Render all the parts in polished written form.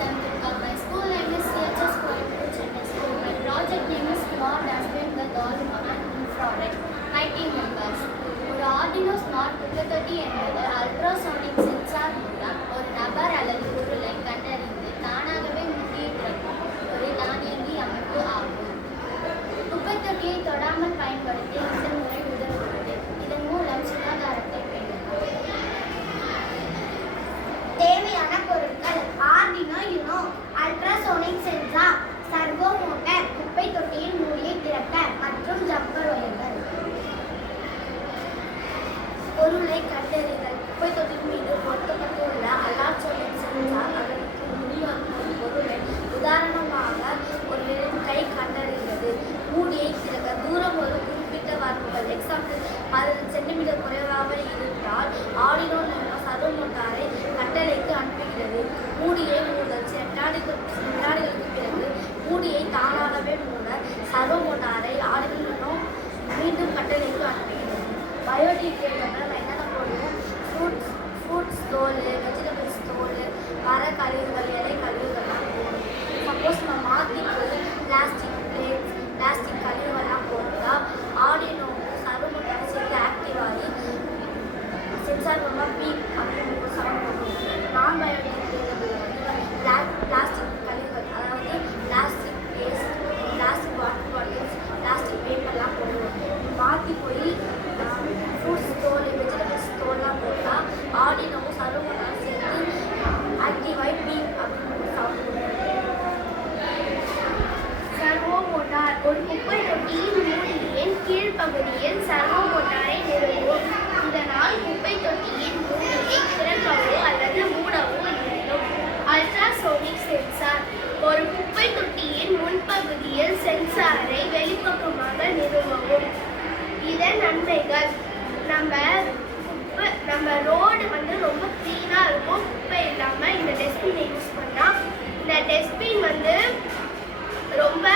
7th cup. My school name is CHS Coimbatore Chennai School. My project name is Smart Dustbin with Dolma and Infrared. My team members. ஒரு Arduino smart 3030 என்பது ultrasonic sensor மூலம் ஒரு நபர் அல்லது பொருளை கண்டறிந்து தானாகவே முக்கிய திறக்கும் ஒரு தானியங்கி அமைப்பு ஆகும். குப்பை தொட்டியை தொடாமல் பயன்படுத்தி இந்த முறை உதவுகிறது. இதன் மூலம் சுகாதாரத்தை பேணலாம். தேவையான பொருட்கள்: Arduino Uno, ultrasonic sensor, servo motor, குப்பை தொட்டியின் மூடியை திறக்க மற்றும் ஜம்பர் ஒயர்கள். பொருளை கண்டறிதல்: குப்பை தொட்டியின் மீது பொருத்தப்பட்டுள்ள அல்ட்ராசோனிக் சென்சார் அதற்கு முடியாகும் ஒரு பொருளை, உதாரணமாக ஒரு கை கண்டறிகிறது. மூடியை திறக்க தூரம் ஒரு குறிப்பிட்ட வரம்புகள், எக்ஸாம்பிள் 10 சென்டிமீட்டர் குறைவாக இருந்தால் ஆர்டினோ யுனோ சர்வோ மோட்டாரை கட்டளைக்கு அனுப்புகிறது. மூடியை மூடல்: சில வினாடிகளுக்கு பிறகு மூடியை தானாகவே மூட சர்வோ மோட்டாரை ஆர்டினோ யுனோ மீண்டும் கட்டளைக்கு அனுப்புகிறது. பயோடிகிரேடபிள் என்னென்ன போடுவோம்? ஃப்ரூட்ஸ் தோல், வெஜிடபிள்ஸ் தோல், மர கழிவுகள், இலை கழிவுகள்லாம் போடணும். சப்போஸ் நம்ம மாற்றி போய் பிளாஸ்டிக் பிளேட்ஸ், பிளாஸ்டிக் கழிவுகள்லாம் போட்டால் ஆர்டினோ சர்வோ மோட்டாரை சேர்த்து ஆக்டிவ் ஆகி சென்சார் மூலமாக பீப் அப்படின்னு ஒரு சவுண்ட் போடுவோம். நான் பயோடிகிரேடபிள் பிளாஸ்டிக் கழிவுகள், அதாவது plastic waste, plastic water bottles, plastic பேப்பர்லாம் போடுவோம். மாற்றி போய் ஃப்ரூட்ஸ் தோல், வெஜிடபிள்ஸ் தோல்லாம் போட்டால் ஆர்டினோவும் சர்வோ மோட்டாரும் சேர்த்து ஆக்டிவாகி பீப் அப்படின்னு ஒரு சவுண்ட் போடுவோம். சர்வோ மோட்டார்: ஒரு குப்பை தொட்டியின் மூடியின் கீழ்ப்பகுதியில் சர்வோ மோட்டாரை நிறுவுவோம். இதனால் குப்பை தொட்டியின் மூடியை திறக்கவோ அல்லது மூடவோ இயலும். அல்ட்ராசோனிக் சென்சார்: ஒரு குப்பை தொட்டியின் முன்பகுதியில் சென்சாரை வெளிப்பக்கமாக நிறுவவும். இதன் நன்மைகள்: நம்ம ரோடு ரொம்ப க்ளீனாக இருக்கும். குப்பை இல்லாமல் இந்த டஸ்ட்பினை யூஸ் பண்ணால், இந்த டஸ்ட்பின் ரொம்ப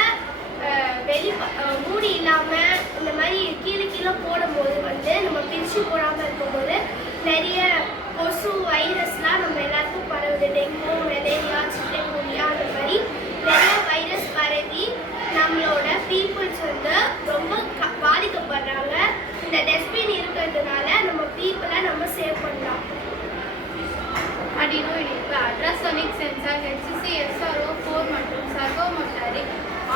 மூடி இல்லாமல் இந்த மாதிரி கீழே போடும்போது நம்ம பிரித்து போடாமல் இருக்கும்போது நிறைய கொசு வைரஸ்லாம் நம்ம எல்லாருக்கும் பரவுது. டெங்கு, மலேரியா, சிக்கன்குனியா, அந்த மாதிரி நிறைய வைரஸ் பரவி நம்மளோட பீப்புள்ஸ் ரொம்ப பாதிக்கப்படுறாங்க. இந்த டஸ்ட்பின் இருக்கிறதுனால நம்ம பீப்புளை நம்ம சேவ் பண்ணலாம். ஆர்டினோ இணைப்பு: அல்ட்ராசோனிக் சென்சார் HC SRO4 மற்றும் சர்வோ மோட்டாரை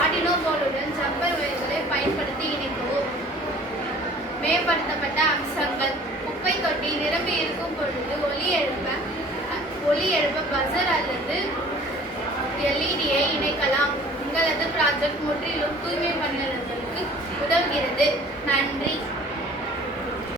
ஆர்டினோ போர்டுடன் ஜம்பர் ஒயர்களை பயன்படுத்தி இணைக்கவும். மேம்படுத்தப்பட்ட அம்சங்கள்: குப்பை தொட்டி நிரம்பி இருக்கும் பொழுது ஒலி எழுப்ப பஸர் அல்லது LED-ஐ இணைக்கலாம். உங்களது ப்ராஜெக்ட் முற்றிலும் தூய்மை பண்ணுவதற்கு உதவுகிறது. நன்றி.